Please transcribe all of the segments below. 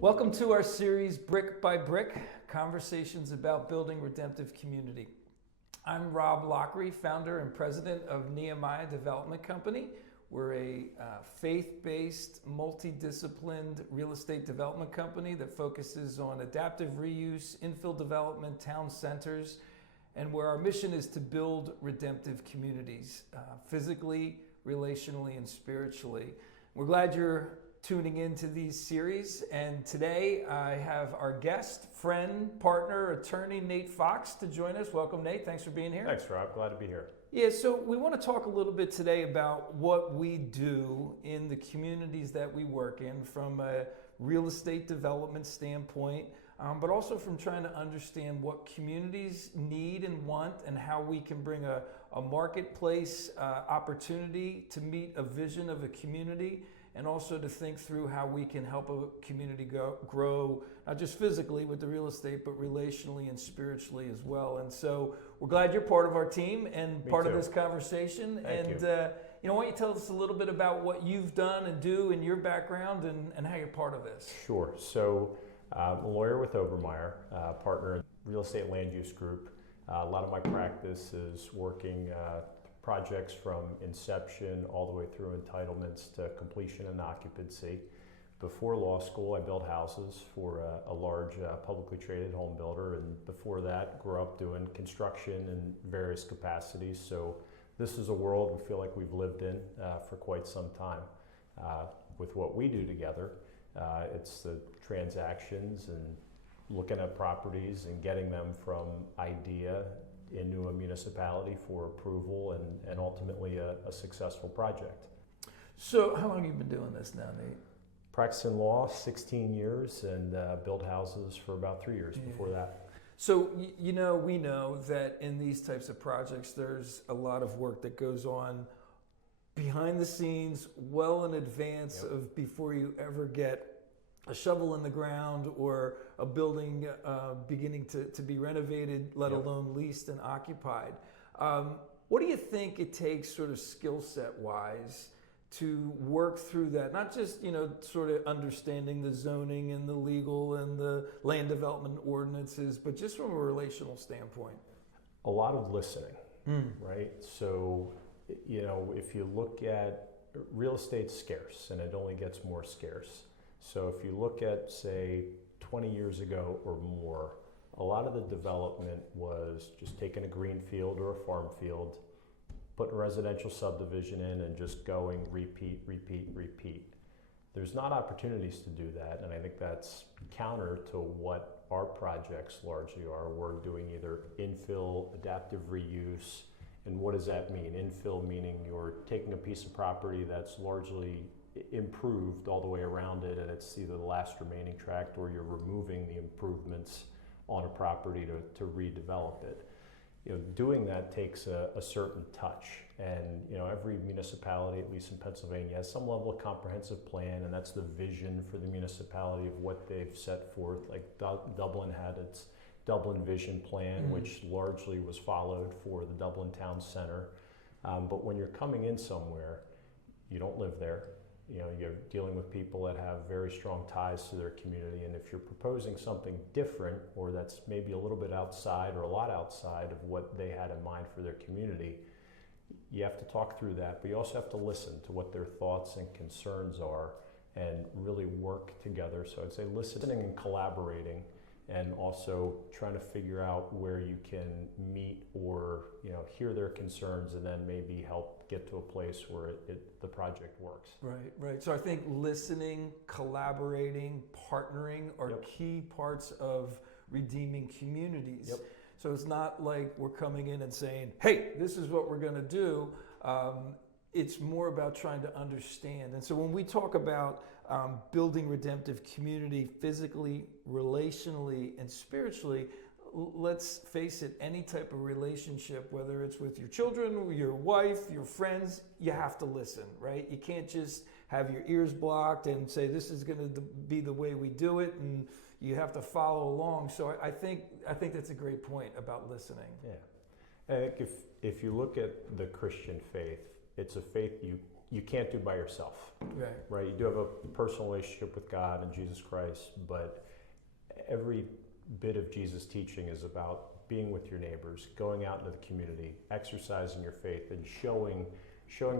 Welcome to our series, Brick by Brick, Conversations about Building Redemptive Community. I'm Rob Loughery, founder and president of Nehemiah Development Company. We're a faith-based, multidisciplined real estate development company that focuses on adaptive reuse, infill development, town centers, and where our mission is to build redemptive communities, physically, relationally, and spiritually. We're glad you're tuning into these series, and today I have our guest, friend, partner, attorney, Nate Fox, to join us. Welcome, Nate. Thanks for being here. Thanks, Rob. Glad to be here. Yeah, so we want to talk a little bit today about what we do in the communities that we work in from a real estate development standpoint, but also from trying to understand what communities need and want and how we can bring a marketplace opportunity to meet a vision of a community, and also to think through how we can help a community grow, not just physically with the real estate, but relationally and spiritually as well. And so we're glad you're part of our team and part of this conversation. Thank you. Why don't you tell us a little bit about what you've done and do in your background and how you're part of this? Sure. So I'm a lawyer with Obermeyer, partner in Real Estate Land Use Group. A lot of my practice is working projects from inception all the way through entitlements to completion and occupancy. Before law school, I built houses for a large publicly traded home builder, and before that, grew up doing construction in various capacities. So this is a world we feel like we've lived in for quite some time. With what we do together, it's the transactions and looking at properties and getting them from idea into a municipality for approval and ultimately a successful project. So how long have you been doing this now, Nate? Practicing law 16 years and built houses for about 3 years before that. So, we know that in these types of projects, there's a lot of work that goes on behind the scenes, well in advance of before you ever get a shovel in the ground or a building beginning to be renovated, let alone leased and occupied. What do you think it takes sort of skill set wise to work through that? Not just, sort of understanding the zoning and the legal and the land development ordinances, but just from a relational standpoint. A lot of listening, right? So, if you look at real estate's scarce and it only gets more scarce. So if you look at, say, 20 years ago or more, a lot of the development was just taking a green field or a farm field, putting a residential subdivision in and just going repeat. There's not opportunities to do that, and I think that's counter to what our projects largely are. We're doing either infill, adaptive reuse, and what does that mean? Infill meaning you're taking a piece of property that's largely improved all the way around it, and it's either the last remaining tract or you're removing the improvements on a property to redevelop it. Doing that takes a certain touch, and every municipality, at least in Pennsylvania, has some level of comprehensive plan, and that's the vision for the municipality of what they've set forth. Like Dublin had its Dublin Vision Plan, which largely was followed for the Dublin Town Center. But when you're coming in somewhere, you don't live there. You're dealing with people that have very strong ties to their community, and if you're proposing something different or that's maybe a little bit outside or a lot outside of what they had in mind for their community, you have to talk through that, but you also have to listen to what their thoughts and concerns are and really work together. So I'd say listening and collaborating, and also trying to figure out where you can meet or hear their concerns and then maybe help get to a place where the project works. Right. So I think listening, collaborating, partnering are key parts of redeeming communities. So it's not like we're coming in and saying, hey, this is what we're going to do. It's more about trying to understand. And so when we talk about building redemptive community physically, relationally, and spiritually, let's face it, any type of relationship, whether it's with your children, your wife, your friends, you have to listen, right? You can't just have your ears blocked and say, this is going to be the way we do it, and you have to follow along. So I think that's a great point about listening. Yeah. I think if you look at the Christian faith, it's a faith you you can't do by yourself, right? You do have a personal relationship with God and Jesus Christ, but every bit of Jesus' teaching is about being with your neighbors, going out into the community, exercising your faith, and showing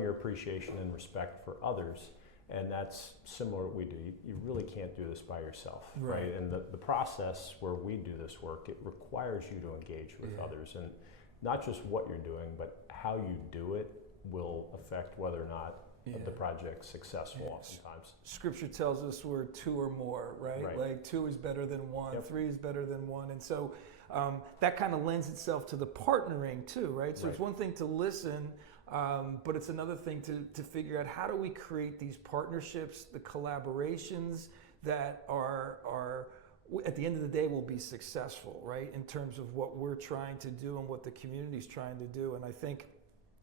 your appreciation and respect for others. And that's similar to what we do. You really can't do this by yourself, right? And the process where we do this work, it requires you to engage with others. And not just what you're doing, but how you do it will affect whether or not the project's successful oftentimes. Scripture tells us we're two or more, right? Like two is better than one, three is better than one. And so that kind of lends itself to the partnering too, right? So it's one thing to listen, but it's another thing to figure out how do we create these partnerships, the collaborations that are at the end of the day will be successful, right? In terms of what we're trying to do and what the community's trying to do. And I think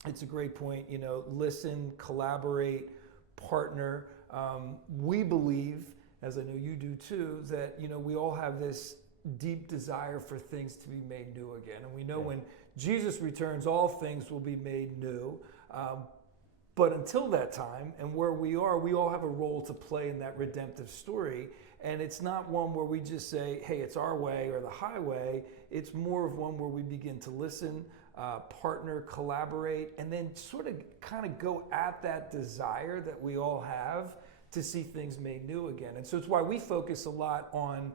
it's a great point, listen, collaborate, partner. We believe, as I know you do too, that, we all have this deep desire for things to be made new again. And we know when Jesus returns, all things will be made new. But until that time and where we are, we all have a role to play in that redemptive story. And it's not one where we just say, hey, it's our way or the highway. It's more of one where we begin to listen, partner, collaborate, and then sort of kind of go at that desire that we all have to see things made new again. And so it's why we focus a lot on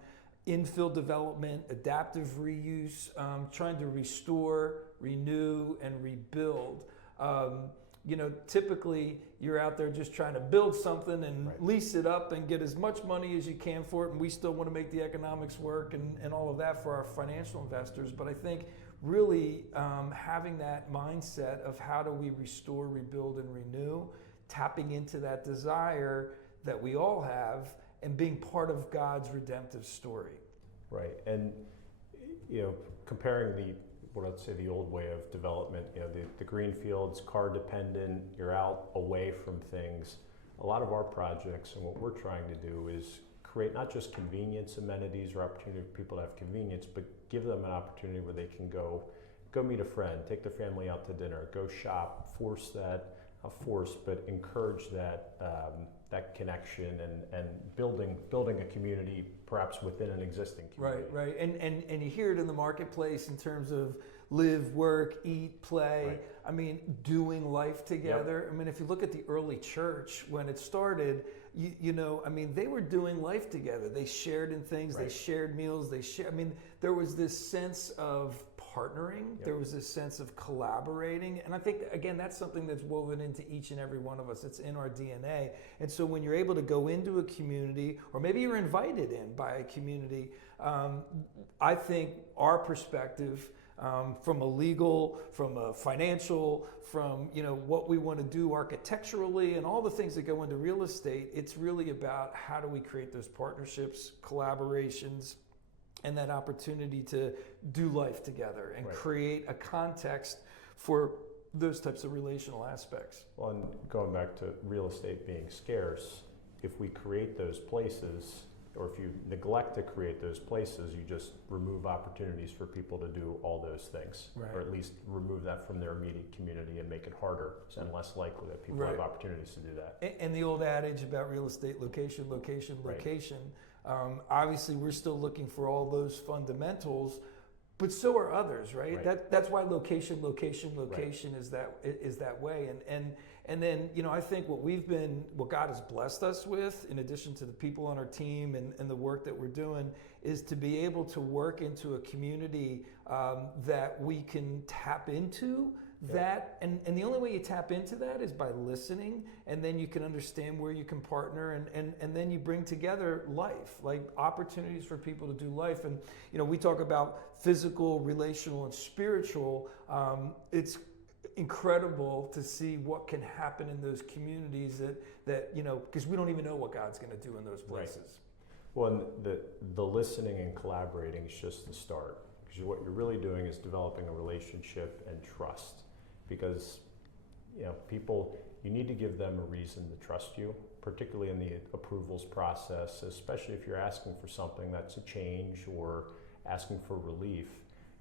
infill development, adaptive reuse, trying to restore, renew, and rebuild. Typically you're out there just trying to build something and lease it up and get as much money as you can for it. And we still want to make the economics work and all of that for our financial investors. But I think really having that mindset of how do we restore, rebuild, and renew, tapping into that desire that we all have and being part of God's redemptive story. Right. And, comparing the old way of development, the green fields, car dependent, you're out away from things. A lot of our projects and what we're trying to do is create not just convenience amenities or opportunity for people to have convenience, but give them an opportunity where they can go meet a friend, take their family out to dinner, go shop, but encourage that connection and building a community perhaps within an existing community. Right. And you hear it in the marketplace in terms of live, work, eat, play. Right. I mean, doing life together. Yep. I mean, if you look at the early church when it started, they were doing life together. They shared in things, they shared meals, there was this sense of partnering, there was this sense of collaborating. And I think, again, that's something that's woven into each and every one of us. It's in our DNA. And so when you're able to go into a community, or maybe you're invited in by a community, I think our perspective, from a legal, from a financial, from what we want to do architecturally and all the things that go into real estate, it's really about how do we create those partnerships, collaborations, and that opportunity to do life together and create a context for those types of relational aspects. Well, and going back to real estate being scarce, if we create those places, or if you neglect to create those places, you just remove opportunities for people to do all those things, or at least remove that from their immediate community and make it harder and less likely that people have opportunities to do that. And the old adage about real estate, location. Obviously, we're still looking for all those fundamentals, but so are others, right? That's why location is that way. And then, I think what God has blessed us with, in addition to the people on our team and the work that we're doing, is to be able to work into a community that we can tap into. That and the only way you tap into that is by listening, and then you can understand where you can partner, and then you bring together life, like opportunities for people to do life. And we talk about physical, relational, and spiritual. It's incredible to see what can happen in those communities that because we don't even know what God's going to do in those places. Well, and the listening and collaborating is just the start, because what you're really doing is developing a relationship and trust. Because people, you need to give them a reason to trust you, particularly in the approvals process, especially if you're asking for something that's a change or asking for relief.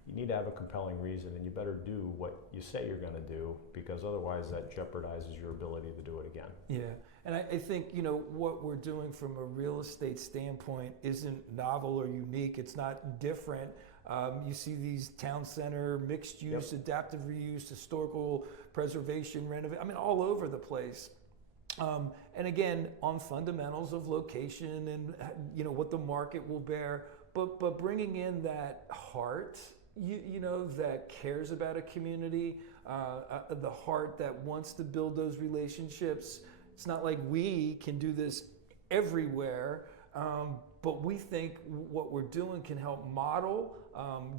you need to have a compelling reason, and you better do what you say you're going to do, because otherwise that jeopardizes your ability to do it again. Yeah, and I think, you know, what we're doing from a real estate standpoint isn't novel or unique. It's not different. You see these town center, mixed use, adaptive reuse, historical preservation, renovation, I mean, all over the place. And again, on fundamentals of location and, you know, what the market will bear, but bringing in that heart, you know, that cares about a community, the heart that wants to build those relationships. It's not like we can do this everywhere, but we think what we're doing can help model,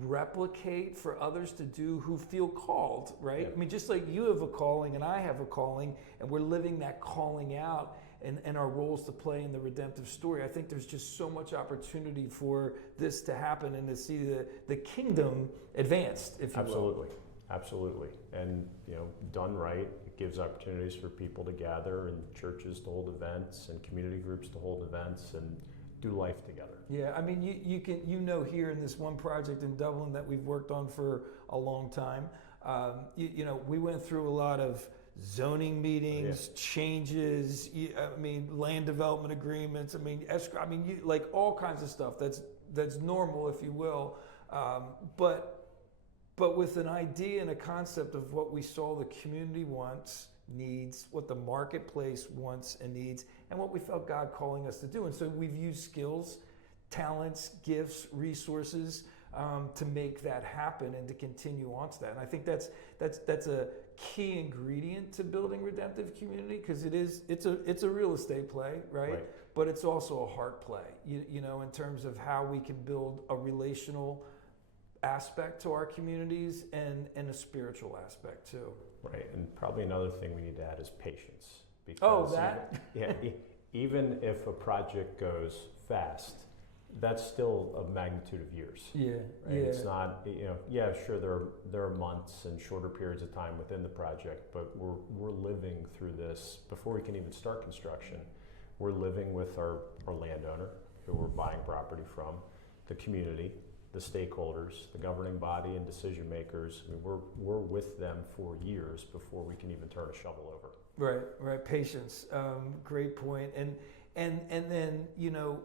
replicate for others to do who feel called, right? I mean, just like you have a calling and I have a calling, and we're living that calling out and our roles to play in the redemptive story. I think there's just so much opportunity for this to happen and to see the kingdom advanced, if you will. Absolutely. And, you know, done right, it gives opportunities for people to gather, and churches to hold events, and community groups to hold events, and do life together. Yeah, I mean, you know, here in this one project in Dublin that we've worked on for a long time, you know, we went through a lot of zoning meetings, changes, I mean, land development agreements, I mean, escrow, I mean, like all kinds of stuff that's normal, if you will, but with an idea and a concept of what we saw the community wants, needs, what the marketplace wants and needs, and what we felt God calling us to do. And so we've used skills, talents, gifts, resources to make that happen and to continue on to that. And I think that's a key ingredient to building redemptive community, because it's a real estate play, right? But it's also a heart play, you know, in terms of how we can build a relational aspect to our communities and a spiritual aspect too. Right, and probably another thing we need to add is patience. Because even if a project goes fast, that's still a magnitude of years. It's not, you know, sure there are months and shorter periods of time within the project, but we're living through this before we can even start construction. We're living with our landowner, who we're buying property from, the community, the stakeholders, the governing body and decision makers. I mean, we're with them for years before we can even turn a shovel over. Right. Patience. Great point. And then, you know,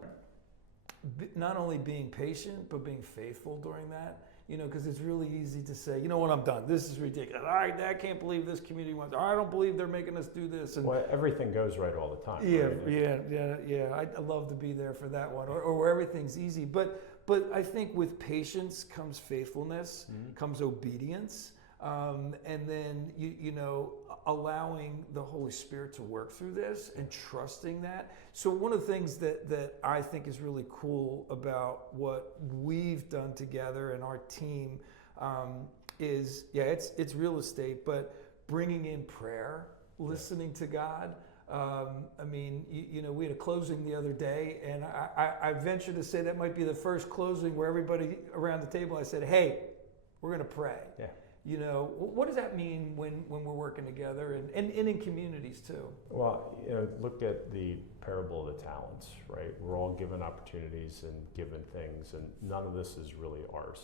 not only being patient, but being faithful during that. You know, because it's really easy to say, you know what, I'm done. This is ridiculous. I can't believe this community wants. I don't believe they're making us do this. And well, everything goes right all the time. Yeah. I'd love to be there for that one, or where everything's easy. But I think with patience comes faithfulness, comes obedience, and then you know, allowing the Holy Spirit to work through this and trusting that. So one of the things that I think is really cool about what we've done together and our team is, it's real estate, but bringing in prayer, listening to God. I mean, you know, we had a closing the other day, and I venture to say that might be the first closing where everybody around the table, I said, hey, we're going to pray. Yeah. You know, what does that mean when we're working together and in communities too? Well, you know, look at the parable of the talents, right? We're all given opportunities and given things, and none of this is really ours,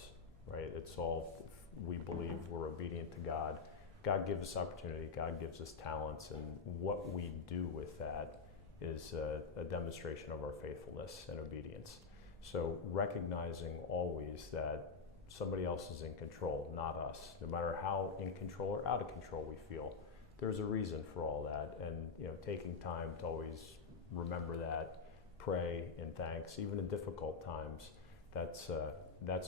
right? It's all, we believe we're obedient to God. God gives us opportunity, God gives us talents, and what we do with that is a demonstration of our faithfulness and obedience. So recognizing always that somebody else is in control, not us. No matter how in control or out of control we feel, there's a reason for all that. And you know, taking time to always remember that, pray in thanks, even in difficult times, that's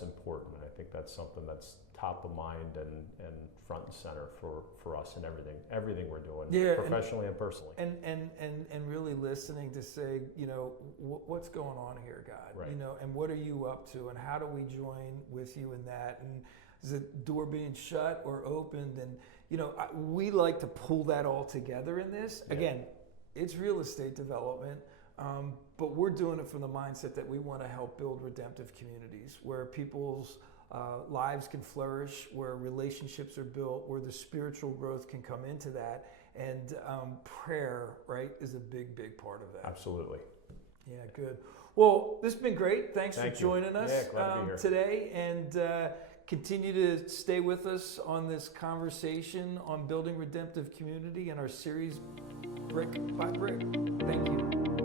important. And I think that's something that's top of mind and front and center for us in everything we're doing, professionally and personally. And really listening to say, you know, what's going on here, God? Right. You know, and what are you up to, and how do we join with you in that? And is the door being shut or opened? And you know, we like to pull that all together in this. Yeah. Again, it's real estate development. But we're doing it from the mindset that we want to help build redemptive communities where people's lives can flourish, where relationships are built, where the spiritual growth can come into that. And prayer, right, is a big part of that. Absolutely. Yeah, good. Well, this has been great. Thanks for joining us glad to be here. today. And continue to stay with us on this conversation on building redemptive community in our series Brick by Brick. Thank you.